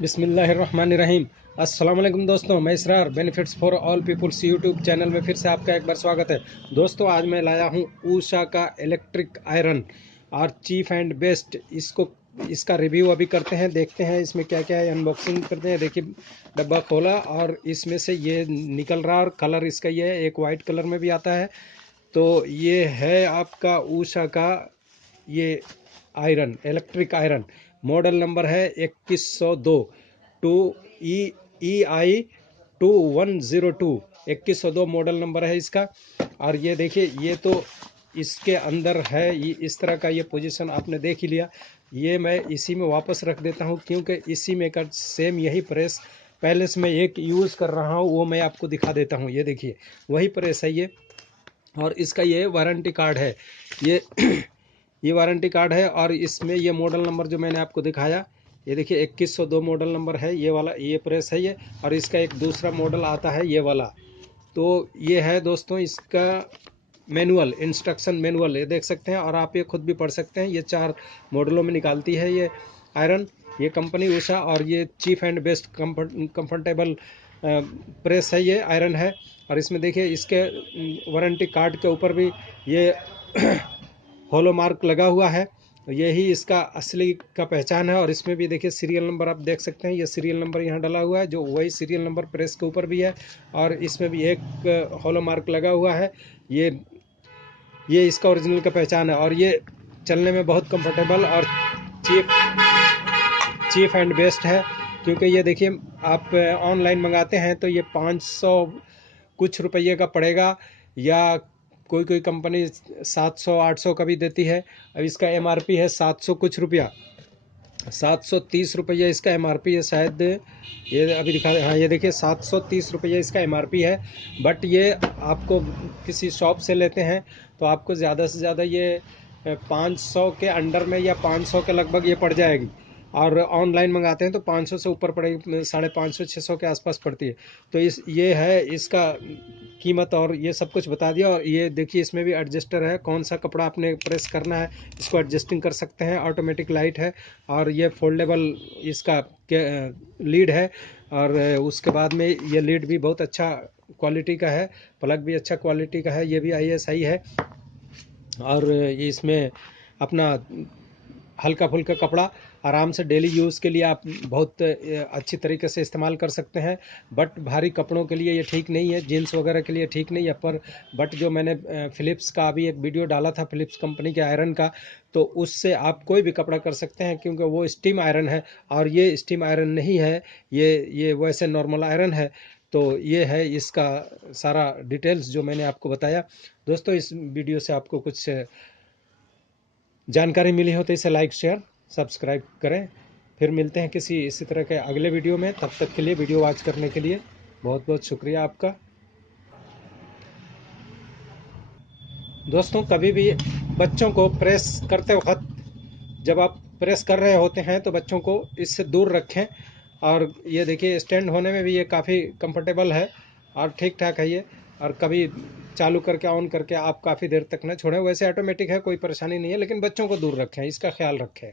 बिस्मिल्लाहिर्रहमानिर्रहीम। अस्सलाम वालेकुम दोस्तों, मैं Israr benefits for all peoples YouTube channel में फिर से आपका एक बार स्वागत है। दोस्तों, आज मैं लाया हूँ ऊषा का इलेक्ट्रिक आयरन और चीप एंड बेस्ट। इसका रिव्यू अभी करते हैं, देखते हैं इसमें क्या क्या है, अनबॉक्सिंग करते हैं। देखिए, डब्बा खोला और इसमें से ये निकल रहा, और कलर इसका ये है, एक वाइट कलर में भी आता है। तो ये है आपका ऊषा का ये iron, electric iron. Model number है 2102 टू EI2102। 2102 मॉडल नंबर है इसका। और ये देखिए, ये तो इसके अंदर है, ये इस तरह का ये पोजीशन आपने देख ही लिया। ये मैं इसी में वापस रख देता हूँ, क्योंकि इसी में का सेम यही प्रेस पहले से मैं एक यूज़ कर रहा हूँ, वो मैं आपको दिखा देता हूँ। ये देखिए, वही प्रेस है ये, और इसका ये वारंटी कार्ड है। ये ये वारंटी कार्ड है, और इसमें ये मॉडल नंबर जो मैंने आपको दिखाया, ये देखिए 2102 मॉडल नंबर है ये वाला, ये प्रेस है ये। और इसका एक दूसरा मॉडल आता है ये वाला। तो ये है दोस्तों इसका मैनुअल, इंस्ट्रक्शन मैनुअल, ये देख सकते हैं, और आप ये खुद भी पढ़ सकते हैं। ये 4 मॉडलों में निकालती है ये आयरन, ये कंपनी ऊषा। और ये cheap and best comfortable press है, ये आयरन है। और इसमें देखिए, इसके वारंटी कार्ड के ऊपर भी ये हॉलो मार्क लगा हुआ है। यही इसका असली का पहचान है। और इसमें भी देखिए सीरियल नंबर आप देख सकते हैं, ये सीरियल नंबर यहाँ डला हुआ है, जो वही सीरियल नंबर प्रेस के ऊपर भी है। और इसमें भी एक हॉलो मार्क लगा हुआ है। ये इसका ओरिजिनल का पहचान है। और ये चलने में बहुत कंफर्टेबल और चीप चीप एंड बेस्ट है। क्योंकि ये देखिए, आप ऑनलाइन मंगाते हैं तो ये 500 कुछ रुपये का पड़ेगा, या कोई कोई कंपनी 700-800 का भी देती है। अब इसका MRP है 700 कुछ रुपया, 730 रुपये इसका MRP है शायद। ये अभी दिखा, हाँ ये देखिए 730 रुपये इसका MRP है। बट ये आपको किसी शॉप से लेते हैं तो आपको ज़्यादा से ज़्यादा ये 500 के अंडर में, या 500 के लगभग ये पड़ जाएगी। और ऑनलाइन मंगाते हैं तो 500 से ऊपर पड़ेगी, 550-600 के आसपास पड़ती है। तो ये है इसका कीमत, और ये सब कुछ बता दिया। और ये देखिए, इसमें भी एडजस्टर है, कौन सा कपड़ा आपने प्रेस करना है इसको एडजस्टिंग कर सकते हैं। ऑटोमेटिक लाइट है, और ये फोल्डेबल इसका लीड है। और उसके बाद में ये लीड भी बहुत अच्छा क्वालिटी का है, प्लग भी अच्छा क्वालिटी का है, ये भी ISI है। और ये इसमें अपना हल्का फुल्का कपड़ा आराम से डेली यूज़ के लिए आप बहुत अच्छी तरीके से इस्तेमाल कर सकते हैं। बट भारी कपड़ों के लिए ये ठीक नहीं है, जीन्स वगैरह के लिए ठीक नहीं है। बट जो मैंने फ़िलिप्स का अभी एक वीडियो डाला था, फ़िलिप्स कंपनी के आयरन का, तो उससे आप कोई भी कपड़ा कर सकते हैं, क्योंकि वो स्टीम आयरन है। और ये स्टीम आयरन नहीं है, ये वैसे नॉर्मल आयरन है। तो ये है इसका सारा डिटेल्स जो मैंने आपको बताया। दोस्तों, इस वीडियो से आपको कुछ जानकारी मिली हो तो इसे लाइक शेयर सब्सक्राइब करें। फिर मिलते हैं किसी इसी तरह के अगले वीडियो में। तब तक के लिए वीडियो वॉच करने के लिए बहुत बहुत शुक्रिया आपका। दोस्तों, कभी भी बच्चों को प्रेस करते वक्त, जब आप प्रेस कर रहे होते हैं तो बच्चों को इससे दूर रखें। और ये देखिए, स्टैंड होने में भी ये काफ़ी कंफर्टेबल है और ठीक ठाक है ये। और कभी चालू करके ऑन करके आप काफ़ी देर तक ना छोड़ें। वैसे ऑटोमेटिक है, कोई परेशानी नहीं है, लेकिन बच्चों को दूर रखें, इसका ख्याल रखें।